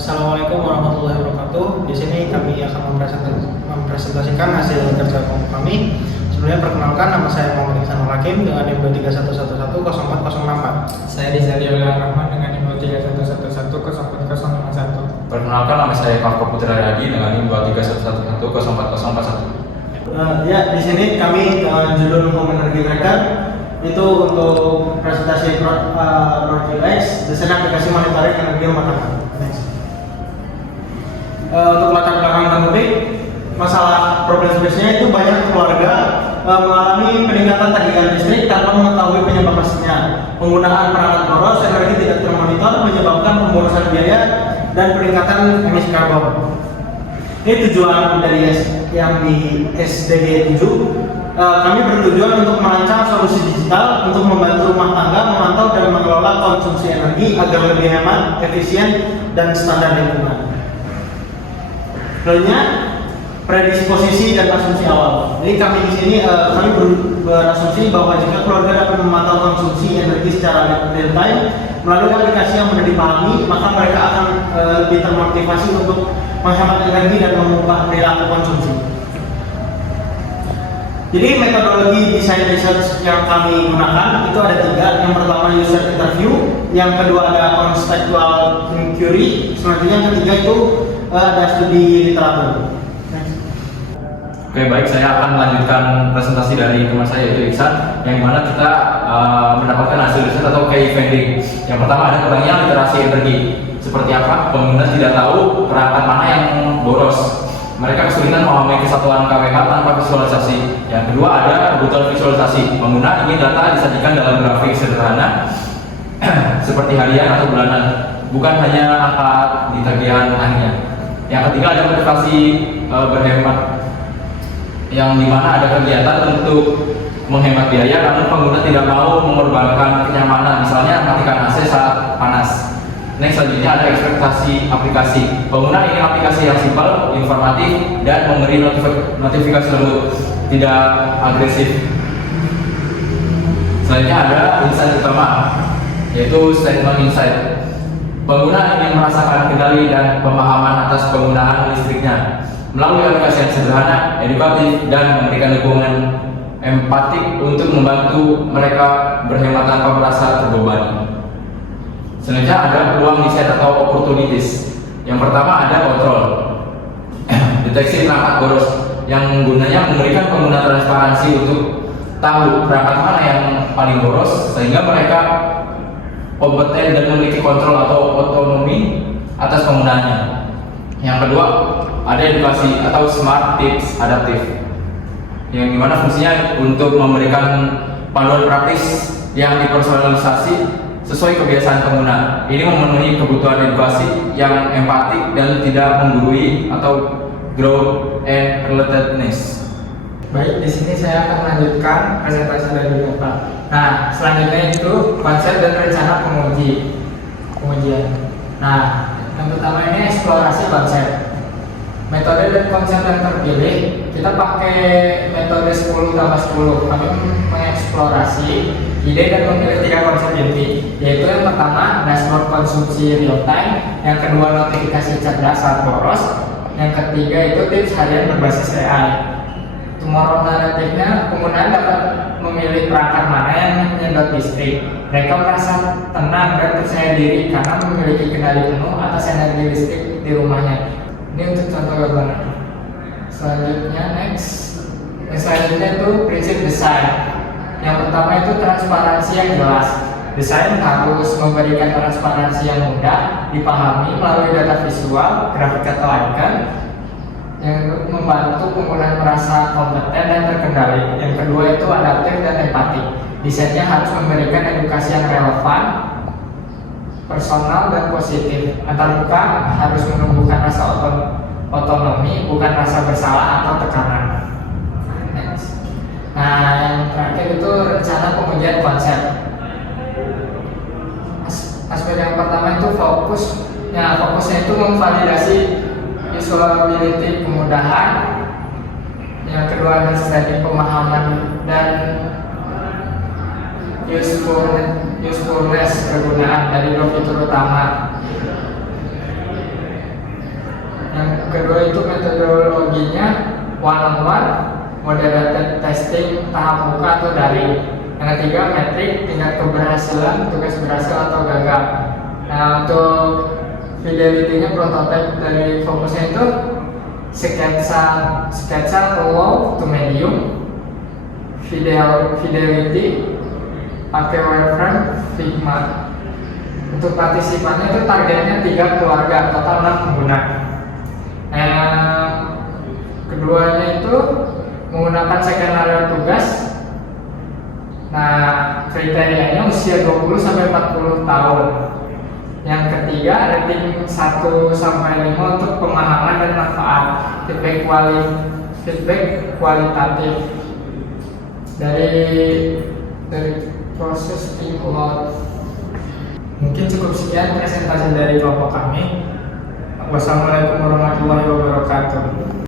Assalamualaikum warahmatullahi wabarakatuh. Di sini kami akan mempresentasikan hasil kerja kelompok kami. Sebelumnya perkenalkan, nama saya Muhammad Ihsanul Hakim dengan NIM 231110404. Saya Rizali Rahman dengan NIM 231110401. Perkenalkan, nama saya Kafka Putra Radi dengan NIM 231110401. Ya, di sini kami judul Home Energy Tracker itu untuk presentasi Project X, desain aplikasi monitoring energi rumah tangga. Untuk latar belakang terlebih, masalah problem space-nya itu banyak keluarga mengalami peningkatan tagihan listrik tanpa mengetahui penyebab pastinya. Penggunaan perangkat boros energi tidak termonitor menyebabkan pemborosan biaya dan peningkatan emisi karbon. Ini tujuan dari yang di SDG 7. Kami bertujuan untuk merancang solusi digital untuk membantu rumah tangga memantau dan mengelola konsumsi energi agar lebih hemat, efisien, dan standar lingkungan. Selanjutnya, predisposisi dan asumsi awal. Jadi kami di sini kami berasumsi bahwa jika keluarga dapat memantau konsumsi energi secara real time melalui aplikasi yang mudah dipahami, maka mereka akan lebih termotivasi untuk menghemat energi dan mengubah perilaku konsumsi. Jadi metodologi desain research yang kami gunakan itu ada 3. Yang pertama user interview, yang kedua ada contextual inquiry, selanjutnya yang ketiga itu ada studi literatur. Oke, baik, saya akan melanjutkan presentasi dari teman saya yaitu Iksan, yang dimana kita mendapatkan hasil riset atau key finding. Yang pertama ada kurangnya literasi energi. Seperti apa? Pengguna tidak tahu perangkat mana yang boros. Mereka kesulitan memahami kesatuan KWH tanpa visualisasi. Yang kedua ada kebutuhan visualisasi. Pengguna ingin data disajikan dalam grafik sederhana seperti harian atau bulanan, bukan hanya angka di tagihan harian. Yang ketiga ada motivasi berhemat, yang dimana ada kegiatan untuk menghemat biaya namun pengguna tidak mau mengorbankan kenyamanan, misalnya matikan AC saat panas. Next, selanjutnya ada ekspektasi aplikasi. Pengguna ingin aplikasi yang simpel, informatif, dan memberi notifikasi lembut, tidak agresif. Selanjutnya ada insight utama, yaitu statement insight. Pengguna ingin merasakan kendali dan pemahaman atas penggunaan listriknya melalui aplikasi yang sederhana, edukatif, dan memberikan dukungan empatik untuk membantu mereka berhemat tanpa merasa terbebani. Selanjutnya ada peluang insight atau opportunities. Yang pertama ada kontrol, deteksi perangkat boros, yang gunanya memberikan pengguna transparansi untuk tahu perangkat mana yang paling boros sehingga mereka kompeten dan memiliki kontrol atau otonomi atas penggunaannya. Yang kedua ada edukasi atau smart tips adaptif, yang dimana fungsinya untuk memberikan panduan praktis yang dipersonalisasi sesuai kebiasaan pengguna. Ini memenuhi kebutuhan edukasi yang empatik dan tidak menggurui atau growth and relatedness. Baik, di sini saya akan melanjutkan presentasi dari Bapak. Nah, selanjutnya itu konsep dan rencana pengujian. Nah, yang pertama ini eksplorasi konsep. Metode dan konsep yang terpilih, kita pakai metode 10+10. Kami mengeksplorasi ide dan memilih 3 konsep inti, yaitu yang pertama dashboard konsumsi real time, yang kedua notifikasi cerdas saat boros, yang ketiga itu tips harian berbasis AI. Tomorrow narrative-nya, penggunaan dapat memilih perangkat mana yang menyedot listrik. Mereka merasa tenang dan percaya diri karena memiliki kendali penuh atas energi listrik di rumahnya. Ini untuk contoh gambaran. Selanjutnya yang selanjutnya itu prinsip desain. Yang pertama itu transparansi yang jelas. Desain harus memberikan transparansi yang mudah dipahami melalui data visual, grafik atau icon yang membantu pengguna merasa kompeten dan terkendali. Yang kedua itu adaptif dan empatik. Desainnya harus memberikan edukasi yang relevan, personal dan positif. Antarmuka harus menumbuhkan rasa otonomi, bukan rasa bersalah atau tekanan. Nah, yang terakhir itu rencana pengujian konsep. Aspek yang pertama itu fokusnya itu memvalidasi usability, kemudahan. Yang kedua understanding, pemahaman, dan usefulness, kegunaan dari 2 fitur utama. Yang kedua itu metodologinya one on one, moderated testing tahap muka atau daring. Yang ketiga metrik tingkat keberhasilan tugas berhasil atau gagal. Nah untuk fidelity-nya prototipe dari fokusnya itu sketsa low to medium, fidelity pakai wireframe Figma. Untuk partisipannya itu targetnya 3 keluarga, total 6 pengguna. Keduanya itu menggunakan skenario tugas. Nah, kriterianya usia 20 sampai 40 tahun. Yang ketiga rating 1 sampai 5 untuk pemahaman dan manfaat. Feedback kualitatif dari proses think load. Mungkin cukup sekian presentasi dari kelompok kami. Wassalamualaikum warahmatullahi wabarakatuh.